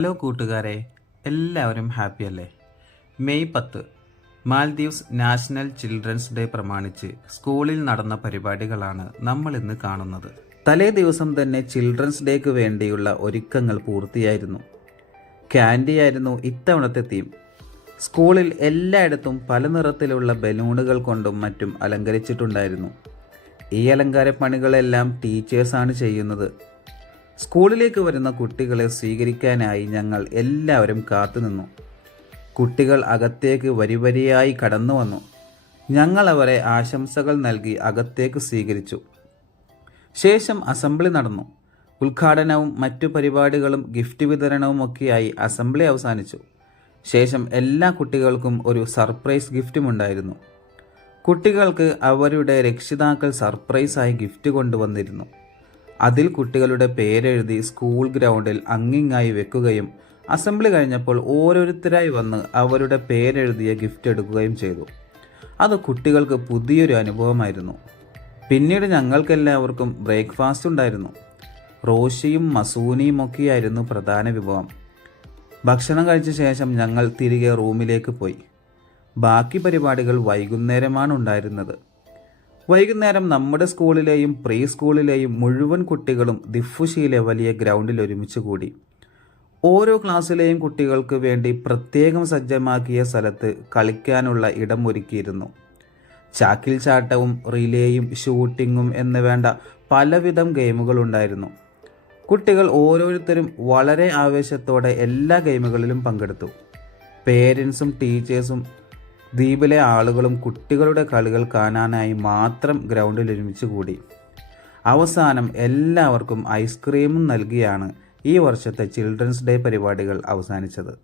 Hello കൂട്ടുകാരെ, എല്ലാവരും happy അല്ലേ? May 10 Maldives national children's day പ്രമാണിച്ച് സ്കൂളിൽ നടന്ന പരിപാടികളാണ് നമ്മൾ ഇന്ന് കാണുന്നത്. തലേ ദിവസം തന്നെ ചിൽഡ്രൻസ് ഡേക്ക് വേണ്ടിയുള്ള ഒരുക്കങ്ങൾ പൂർത്തിയായിരുന്നു. ക്യാൻഡിയായിരുന്നു ഇത്തവണത്തെ തീം. സ്കൂളിൽ എല്ലായിടത്തും പല നിറത്തിലുള്ള ബലൂണുകൾ കൊണ്ടും മറ്റും അലങ്കരിച്ചിട്ടുണ്ടായിരുന്നു. ഈ അലങ്കാരപ്പണികളെല്ലാം ടീച്ചേഴ്സാണ് ചെയ്യുന്നത്. സ്കൂളിലേക്ക് വരുന്ന കുട്ടികളെ സ്വീകരിക്കാനായി ഞങ്ങൾ എല്ലാവരും കാത്തുനിന്നു. കുട്ടികൾ അകത്തേക്ക് വരിവരിയായി കടന്നു വന്നു. ഞങ്ങൾ അവരെ ആശംസകൾ നൽകി അകത്തേക്ക് സ്വീകരിച്ചു. ശേഷം അസംബ്ലി നടന്നു. ഉദ്ഘാടനവും മറ്റു പരിപാടികളും ഗിഫ്റ്റ് വിതരണവും ഒക്കെയായി അസംബ്ലി അവസാനിച്ചു. ശേഷം എല്ലാ കുട്ടികൾക്കും ഒരു സർപ്രൈസ് ഗിഫ്റ്റും ഉണ്ടായിരുന്നു. കുട്ടികൾക്ക് അവരുടെ രക്ഷിതാക്കൾ സർപ്രൈസായി ഗിഫ്റ്റ് കൊണ്ടുവന്നിരുന്നു. അതിൽ കുട്ടികളുടെ പേരെഴുതി സ്കൂൾ ഗ്രൗണ്ടിൽ അങ്ങിങ്ങായി വെക്കുകയും അസംബ്ലി കഴിഞ്ഞപ്പോൾ ഓരോരുത്തരായി വന്ന് അവരുടെ പേരെഴുതിയ ഗിഫ്റ്റ് എടുക്കുകയും ചെയ്തു. അത് കുട്ടികൾക്ക് പുതിയൊരു അനുഭവമായിരുന്നു. പിന്നീട് ഞങ്ങൾക്കെല്ലാവർക്കും ബ്രേക്ക്ഫാസ്റ്റ് ഉണ്ടായിരുന്നു. റോഷിയും മസൂനിയും ഒക്കെയായിരുന്നു പ്രധാന വിഭവം. ഭക്ഷണം കഴിച്ച ശേഷം ഞങ്ങൾ തിരികെ റൂമിലേക്ക് പോയി. ബാക്കി പരിപാടികൾ വൈകുന്നേരമാണ് ഉണ്ടായിരുന്നത്. വൈകുന്നേരം നമ്മുടെ സ്കൂളിലെയും പ്രീ സ്കൂളിലെയും മുഴുവൻ കുട്ടികളും ദിഫുഷിയിലെ വലിയ ഗ്രൗണ്ടിൽ ഒരുമിച്ച് കൂടി. ഓരോ ക്ലാസ്സിലെയും കുട്ടികൾക്ക് വേണ്ടി പ്രത്യേകം സജ്ജമാക്കിയ സ്ഥലത്ത് കളിക്കാനുള്ള ഇടം ഒരുക്കിയിരുന്നു. ചാക്കിൽ ചാട്ടവും റിലേയും ഷൂട്ടിങ്ങും എന്ന് വേണ്ട പലവിധം ഗെയിമുകളുണ്ടായിരുന്നു. കുട്ടികൾ ഓരോരുത്തരും വളരെ ആവേശത്തോടെ എല്ലാ ഗെയിമുകളിലും പങ്കെടുത്തു. പേരൻസും ടീച്ചേഴ്സും ദ്വീപിലെ ആളുകളും കുട്ടികളുടെ കളികൾ കാണാനായി മാത്രം ഗ്രൗണ്ടിൽ ഒരുമിച്ച് കൂടി. അവസാനം എല്ലാവർക്കും ഐസ്ക്രീമും നൽകിയാണ് ഈ വർഷത്തെ ചിൽഡ്രൻസ് ഡേ പരിപാടികൾ അവസാനിച്ചത്.